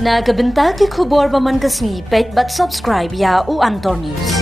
Nagabenta ki khubor baman kasni pet but subscribe ya u Antor News.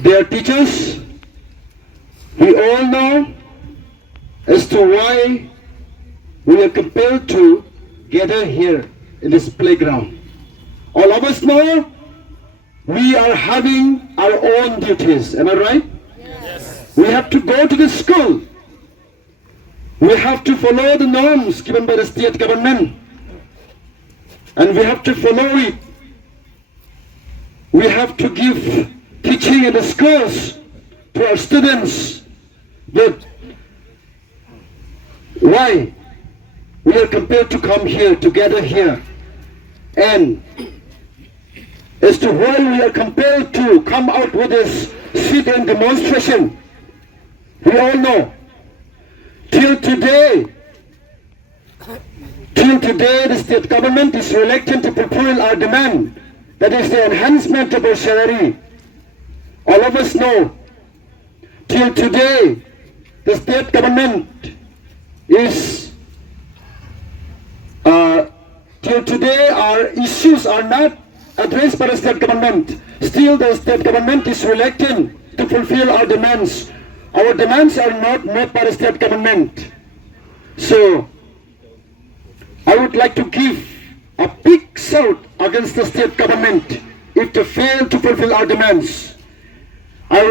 Dear teachers, we all know as to why we are compelled to gather here in this playground. All of us know we are having our own duties. Am I right? Yes. We have to go to the school. We have to follow the norms given by the state government. And we have to follow it. We have to give teaching in the schools to our students. But why we are compelled to come here, together here, and as to why we are compelled to come out with this sit-in demonstration, we all know. Till today, the state government is reluctant to fulfill our demand. That is the enhancement of our salary. All of us know, till today, the state government is, till today our issues are not addressed by the state government. Still the state government is reluctant to fulfill our demands. Our demands are not met by the state government. So, I would like to give a big shout against the state government if they fail to fulfill our demands. I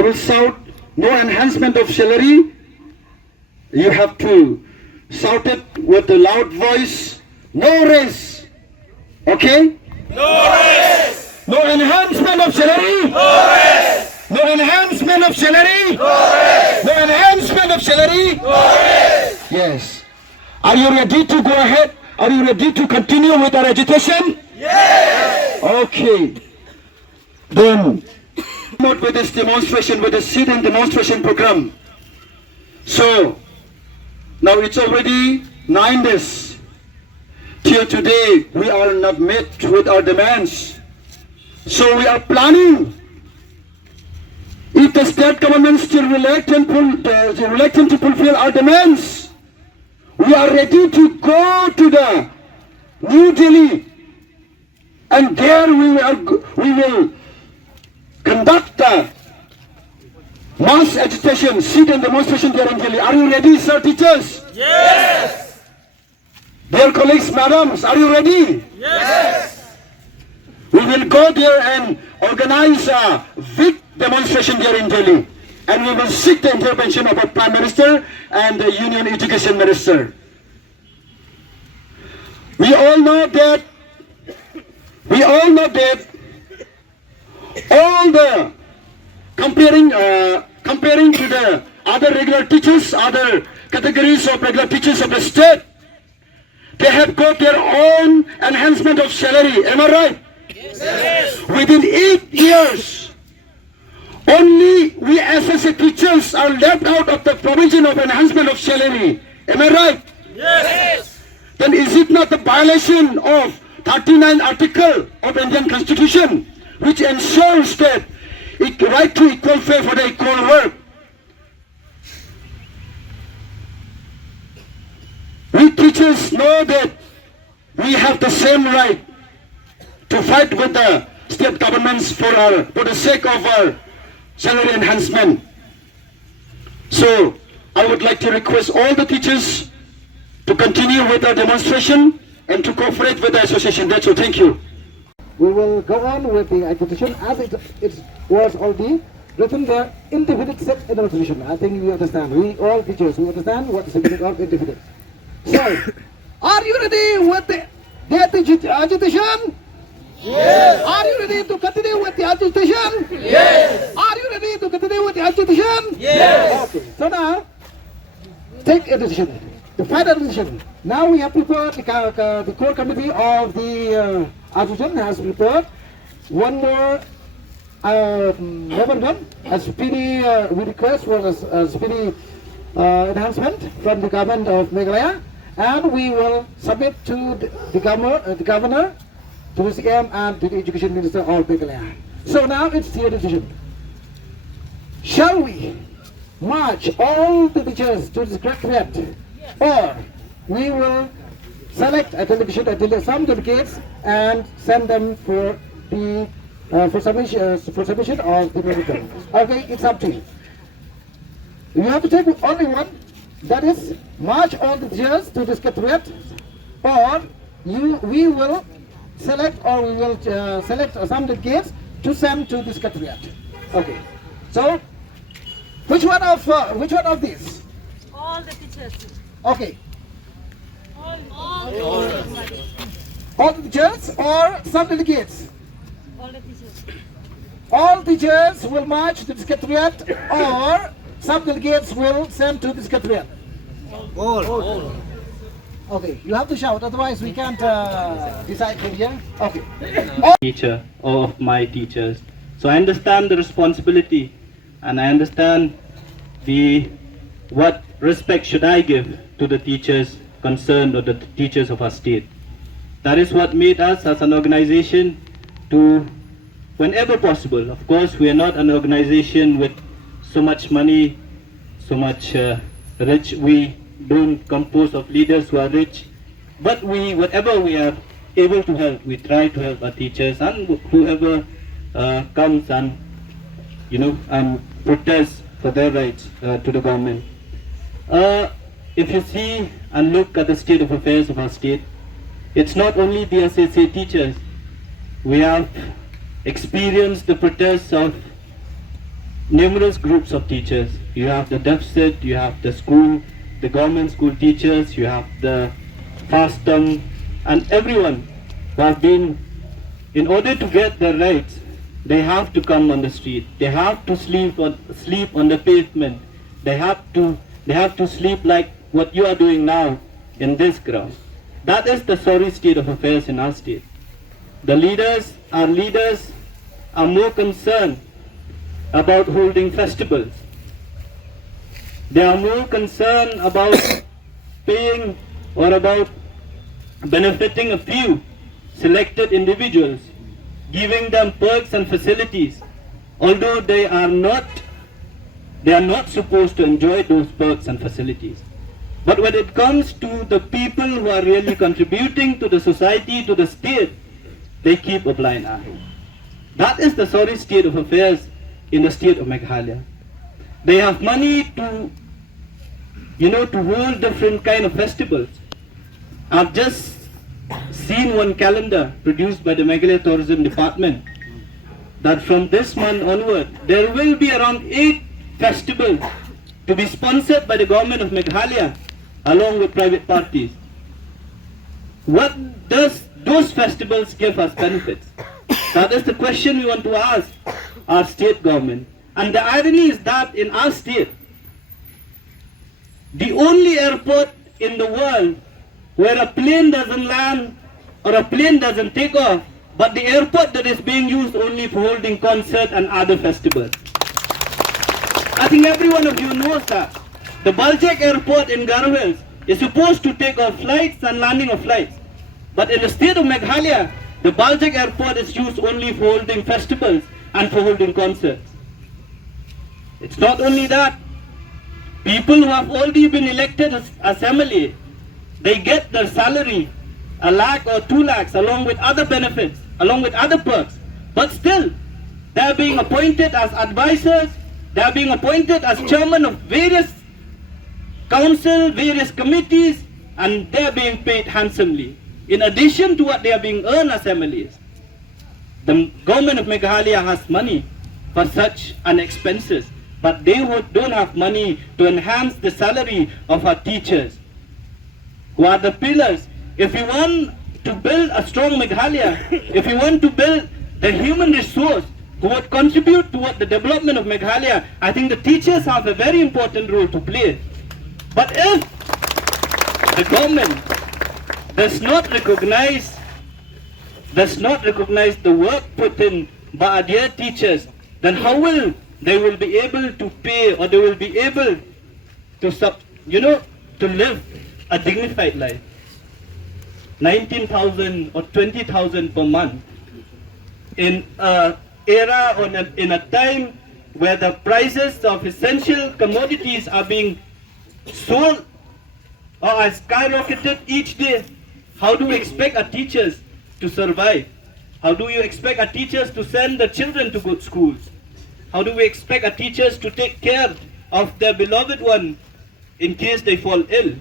will shout no enhancement of salary. You have to shout it with a loud voice. No raise. Okay? No raise! No enhancement of salary. No raise! No enhancement of salary. No raise! No enhancement of salary. No raise! Yes. Are you ready to go ahead? Are you ready to continue with our agitation? Yes! Okay. Then, come out with this demonstration, with the sit-in demonstration program. So, now it's already 9 days. Till today, we are not met with our demands. So we are planning. If the state government still reluctant to fulfill our demands, we are ready to go to the New Delhi, and there we will conduct a mass agitation, sit-in demonstration there in Delhi. Are you ready, sir, teachers? Yes! Dear colleagues, madams, are you ready? Yes! We will go there and organize a big demonstration there in Delhi. And we will seek the intervention of our Prime Minister and the Union Education Minister. We all know that we we all know that all the comparing to the other regular teachers, other categories of regular teachers of the state, they have got their own enhancement of salary. Am I right? Yes. Within 8 years, only we SSA teachers are left out of the provision of enhancement of salary. Am I right? Yes. Then is it not a violation of 39 article of Indian Constitution, which ensures that right to equal pay for the equal work? We teachers know that we have the same right to fight with the state governments for the sake of our salary enhancement. So I would like to request all the teachers to continue with our demonstration and to cooperate with the association. That's all. Thank you. We will go on with the agitation as it was already written there, indefinite set in the resolution. I think we understand. We all teachers, we understand what is the meaning of indefinite. So, are you ready with the agitation? Yes. Are you ready to continue with the agitation? Yes. Are you ready to continue with the agitation? Yes. Okay. So now, take a decision. The final decision. Now we have prepared the core committee of the agitation has prepared one more memorandum as speedy we request for a speedy enhancement from the government of Meghalaya, and we will submit to the governor, to the CM, and to the education minister of Meghalaya. So now it's your decision. Shall we march all the teachers to the secretariat, or we will select a delegation, some delegates, and send them for the for submission of the memorandum? Okay, it's up to you. You have to take only one, that is, march all the teachers to the secretariat, or we will select, or we will select some delegates to send to the secretariat. Okay. So, which one of these? All the teachers. Okay. All All the teachers or some delegates? the teachers. All teachers will march to the secretariat, or some delegates will send to the secretariat? All. Okay, you have to shout, otherwise we can't decide from here. Okay. Teacher or of my teachers. So I understand the responsibility, and I understand what respect should I give to the teachers concerned, or the teachers of our state. That is what made us as an organization to, whenever possible, of course we are not an organization with so much money, so much rich. We don't compose of leaders who are rich, but whatever we are able to help, we try to help our teachers and whoever comes and and protests for their rights to the government. If you see and look at the state of affairs of our state, it's not only the SSA teachers. We have experienced the protests of numerous groups of teachers. You have the deficit, you have the government school teachers, you have the fast term, and everyone who have been, in order to get their rights, they have to come on the street. They have to sleep on the pavement. They have to sleep like what you are doing now in this ground. That is the sorry state of affairs in our state. Our leaders are more concerned about holding festivals. They are more concerned about paying or about benefiting a few selected individuals, giving them perks and facilities, although they are not supposed to enjoy those perks and facilities. But when it comes to the people who are really contributing to the society, to the state, they keep a blind eye. That is the sorry state of affairs in the state of Meghalaya. They have money to hold different kind of festivals. I've just seen one calendar produced by the Meghalaya Tourism Department that from this month onward, there will be around 8 festivals to be sponsored by the government of Meghalaya along with private parties. What does those most festivals give us benefits. That is the question we want to ask our state government. And the irony is that in our state, the only airport in the world where a plane doesn't land or a plane doesn't take off, but the airport that is being used only for holding concerts and other festivals. I think every one of you knows that. The Baljak airport in Garhwal is supposed to take off flights and landing of flights. But in the state of Meghalaya, the Baljak airport is used only for holding festivals and for holding concerts. It's not only that. People who have already been elected as assembly, they get their salary, 1 lakh or 2 lakhs, along with other benefits, along with other perks. But still, they're being appointed as advisors, they're being appointed as chairman of various council, various committees, and they're being paid handsomely. In addition to what they are being earned as MLAs, the government of Meghalaya has money for such an expenses, but they don't have money to enhance the salary of our teachers, who are the pillars. If we want to build a strong Meghalaya, if we want to build the human resource who would contribute toward the development of Meghalaya, I think the teachers have a very important role to play. But if the government does not recognize the work put in by our dear teachers, then how will they will be able to pay, or they will be able to live a dignified life? 19,000 or 20,000 per month in an era or in a time where the prices of essential commodities are being sold or are skyrocketed each day. How do we expect our teachers to survive? How do you expect our teachers to send their children to good schools? How do we expect our teachers to take care of their beloved one in case they fall ill?